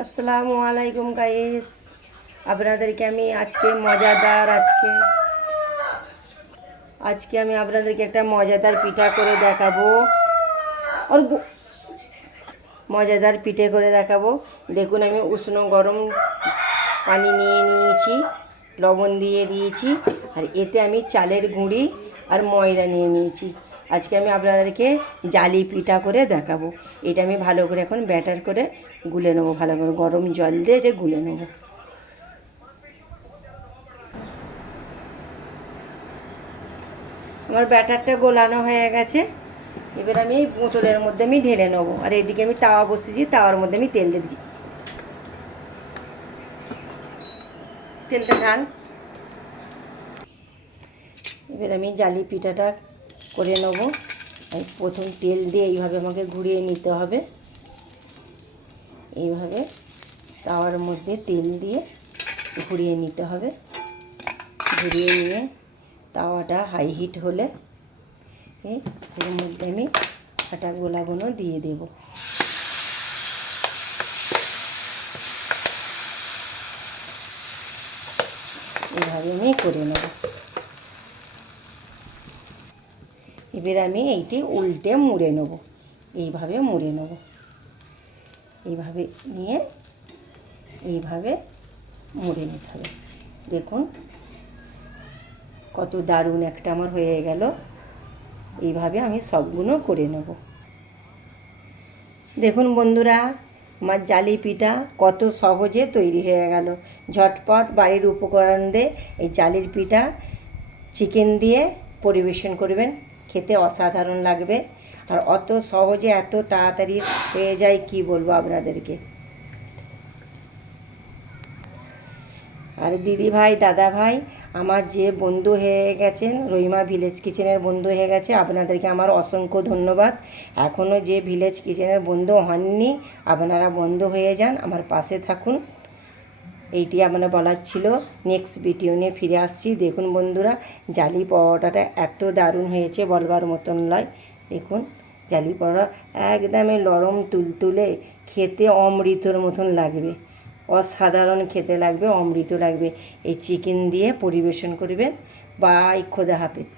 আসসালামু আলাইকুম গাইস, আপনাদেরকে আমি আজকে আমি আপনাদেরকে একটা মজাদার পিঠা করে দেখাবো। আর মজাদার পিঠে করে দেখাবো। দেখুন, আমি উষ্ণ গরম পানি নিয়ে নিয়েছি, লবণ দিয়ে দিয়েছি, আর এতে আমি চালের গুঁড়ি আর ময়দা নিয়ে নিয়েছি। আজকে আমি আপনাদেরকে জালি পিঠা করে দেখাবো। এটা আমি ভালো করে এখন ব্যাটার করে গুলে নেবো, ভালো করে গরম জল দিয়ে এটা গুলে নেবো। আমার ব্যাটারটা গোলানো হয়ে গেছে। এবার আমি বোতলের মধ্যে আমি ঢেলে নেবো। আর এদিকে আমি তাওয়া বসেছি, তাওয়ার মধ্যে আমি তেল দিয়েছি। তেলটা ঢাল। এবার আমি জালি পিঠাটা করে নেবো। প্রথম তেল দিয়ে এইভাবে আমাকে ঘুরিয়ে নিতে হবে। এইভাবে তাওয়ার মধ্যে তেল দিয়ে ঘুরিয়ে নিতে হবে। ঘুরিয়ে নিয়ে তাওয়াটা হাই হিট হলে এর মধ্যে আমি আটা গোলাগুলো দিয়ে দেব। এইভাবে আমি করে নেব। এবার আমি এইটি উল্টে মুড়ে নেব। এইভাবে মুড়ে নেব। এইভাবে নিয়ে এইভাবে মুড়ে নিতে হবে। দেখুন কত দারুণ একটা আমার হয়ে গেল। এইভাবে আমি সবগুলো করে নেব। দেখুন বন্ধুরা, আমার জালি পিঠা কত সহজে তৈরি হয়ে গেল। ঝটপট বাড়ির উপকরণ দিয়ে এই জালির পিঠা চিকেন দিয়ে পরিবেশন করবেন, খেতে অসাধারণ লাগবে। আর অত সহজে এত তাড়াতাড়ি হয়ে যায় কি বলবো আপনাদেরকে। আর দিদি ভাই, দাদা ভাই, আমার যে বন্ধু হয়ে গেছেন, রহিমা ভিলেজ কিচেনের বন্ধু হয়ে গেছে, আপনাদেরকে আমার অসংখ্য ধন্যবাদ। এখনও যে ভিলেজ কিচেনের বন্ধু হননি, আপনারা বন্ধু হয়ে যান, আমার পাশে থাকুন। এইটি আপনারা বলার ছিল। নেক্সট ভিডিও নিয়ে ফিরে আসছি। দেখুন বন্ধুরা, জালি পরোটাটা এত দারুণ হয়েছে বলবার মতন নয়। দেখুন জালি পরোটা একদমই নরম তুলতুলে, খেতে অমৃতর মতন লাগবে। অসাধারণ খেতে লাগবে, অমৃত লাগবে। এই চিকেন দিয়ে পরিবেশন করবেন। বাই, খোদা হাফেজ।